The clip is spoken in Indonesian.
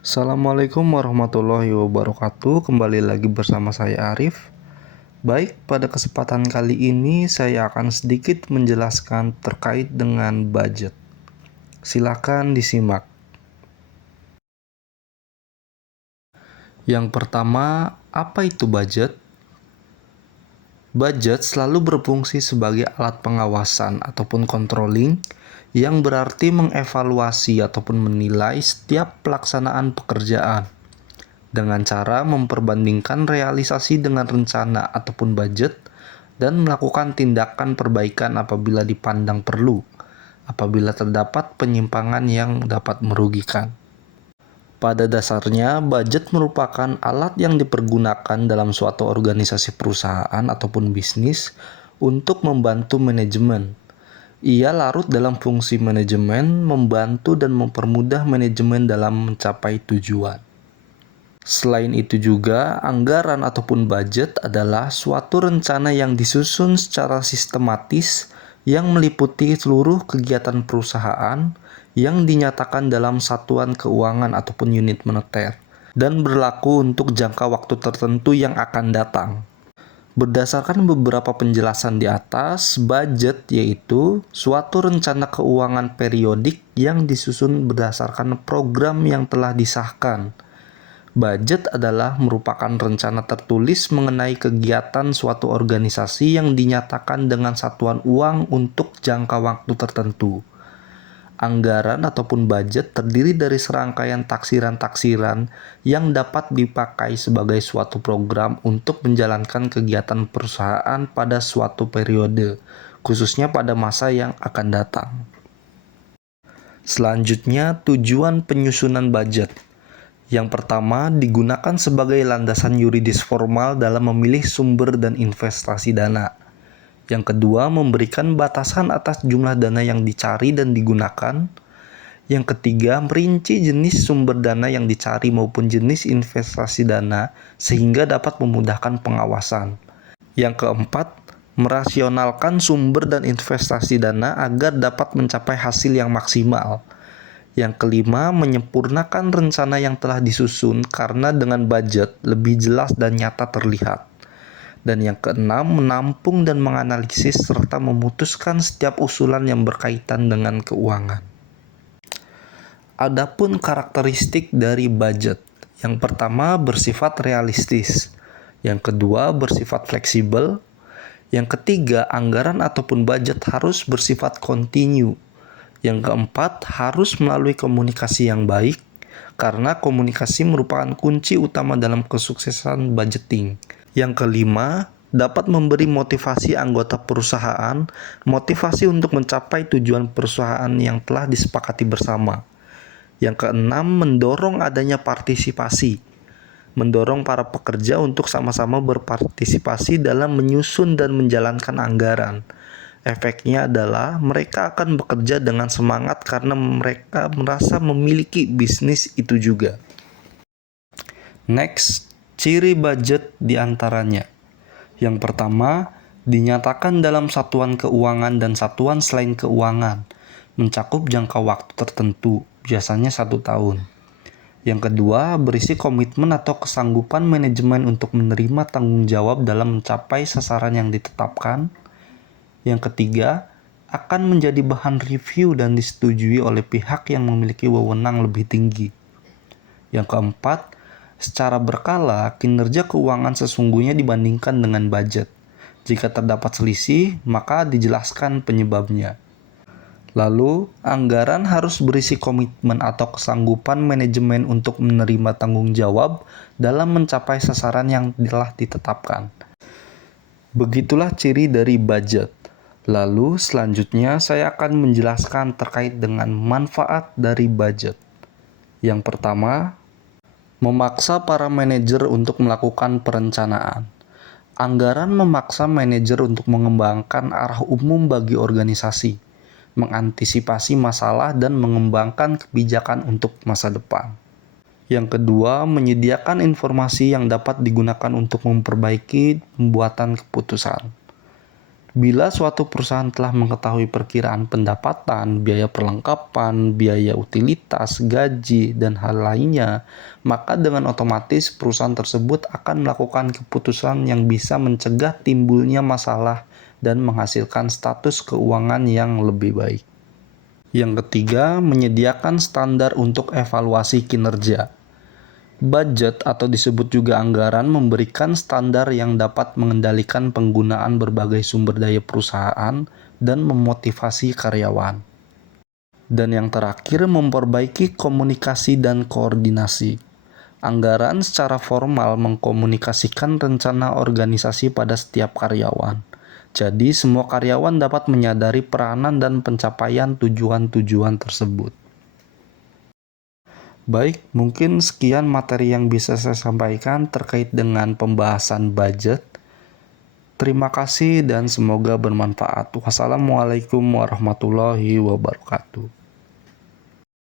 Assalamualaikum warahmatullahi wabarakatuh. Kembali lagi bersama saya Arif. Baik, pada kesempatan kali ini saya akan sedikit menjelaskan terkait dengan budget. Silakan disimak. Yang pertama, apa itu budget? Budget selalu berfungsi sebagai alat pengawasan ataupun controlling yang berarti mengevaluasi ataupun menilai setiap pelaksanaan pekerjaan dengan cara memperbandingkan realisasi dengan rencana ataupun budget dan melakukan tindakan perbaikan apabila dipandang perlu, apabila terdapat penyimpangan yang dapat merugikan. Pada dasarnya, budget merupakan alat yang dipergunakan dalam suatu organisasi perusahaan ataupun bisnis untuk membantu manajemen. Ia larut dalam fungsi manajemen, membantu dan mempermudah manajemen dalam mencapai tujuan. Selain itu juga, anggaran ataupun budget adalah suatu rencana yang disusun secara sistematis yang meliputi seluruh kegiatan perusahaan yang dinyatakan dalam satuan keuangan ataupun unit moneter dan berlaku untuk jangka waktu tertentu yang akan datang. Berdasarkan beberapa penjelasan di atas, budget yaitu suatu rencana keuangan periodik yang disusun berdasarkan program yang telah disahkan. Budget adalah merupakan rencana tertulis mengenai kegiatan suatu organisasi yang dinyatakan dengan satuan uang untuk jangka waktu tertentu. Anggaran ataupun budget terdiri dari serangkaian taksiran-taksiran yang dapat dipakai sebagai suatu program untuk menjalankan kegiatan perusahaan pada suatu periode, khususnya pada masa yang akan datang. Selanjutnya, tujuan penyusunan budget. Yang pertama, digunakan sebagai landasan yuridis formal dalam memilih sumber dan investasi dana. Yang kedua, memberikan batasan atas jumlah dana yang dicari dan digunakan. Yang ketiga, merinci jenis sumber dana yang dicari maupun jenis investasi dana sehingga dapat memudahkan pengawasan. Yang keempat, merasionalkan sumber dan investasi dana agar dapat mencapai hasil yang maksimal. Yang kelima, menyempurnakan rencana yang telah disusun karena dengan budget lebih jelas dan nyata terlihat. Dan yang keenam, menampung dan menganalisis serta memutuskan setiap usulan yang berkaitan dengan keuangan. Adapun karakteristik dari budget, yang pertama bersifat realistis, yang kedua bersifat fleksibel, yang ketiga anggaran ataupun budget harus bersifat kontinu, yang keempat harus melalui komunikasi yang baik, karena komunikasi merupakan kunci utama dalam kesuksesan budgeting. Yang kelima, dapat memberi motivasi anggota perusahaan, motivasi untuk mencapai tujuan perusahaan yang telah disepakati bersama. Yang keenam, mendorong adanya partisipasi, mendorong para pekerja untuk sama-sama berpartisipasi dalam menyusun dan menjalankan anggaran. Efeknya adalah mereka akan bekerja dengan semangat karena mereka merasa memiliki bisnis itu juga. Next, ciri budget diantaranya. Yang pertama, dinyatakan dalam satuan keuangan dan satuan selain keuangan, mencakup jangka waktu tertentu, biasanya 1 tahun. Yang kedua, berisi komitmen atau kesanggupan manajemen untuk menerima tanggung jawab dalam mencapai sasaran yang ditetapkan. Yang ketiga, akan menjadi bahan review dan disetujui oleh pihak yang memiliki wewenang lebih tinggi. Yang keempat, secara berkala, kinerja keuangan sesungguhnya dibandingkan dengan budget. Jika terdapat selisih, maka dijelaskan penyebabnya. Lalu, anggaran harus berisi komitmen atau kesanggupan manajemen untuk menerima tanggung jawab dalam mencapai sasaran yang telah ditetapkan. Begitulah ciri dari budget. Lalu, selanjutnya saya akan menjelaskan terkait dengan manfaat dari budget. Yang pertama, memaksa para manajer untuk melakukan perencanaan. Anggaran memaksa manajer untuk mengembangkan arah umum bagi organisasi, mengantisipasi masalah dan mengembangkan kebijakan untuk masa depan. Yang kedua, menyediakan informasi yang dapat digunakan untuk memperbaiki pembuatan keputusan. Bila suatu perusahaan telah mengetahui perkiraan pendapatan, biaya perlengkapan, biaya utilitas, gaji, dan hal lainnya, maka dengan otomatis perusahaan tersebut akan melakukan keputusan yang bisa mencegah timbulnya masalah dan menghasilkan status keuangan yang lebih baik. Yang ketiga, menyediakan standar untuk evaluasi kinerja. Budget atau disebut juga anggaran memberikan standar yang dapat mengendalikan penggunaan berbagai sumber daya perusahaan dan memotivasi karyawan. Dan yang terakhir, memperbaiki komunikasi dan koordinasi. Anggaran secara formal mengkomunikasikan rencana organisasi pada setiap karyawan. Jadi, semua karyawan dapat menyadari peranan dan pencapaian tujuan-tujuan tersebut. Baik, mungkin sekian materi yang bisa saya sampaikan terkait dengan pembahasan budget. Terima kasih dan semoga bermanfaat. Wassalamualaikum warahmatullahi wabarakatuh.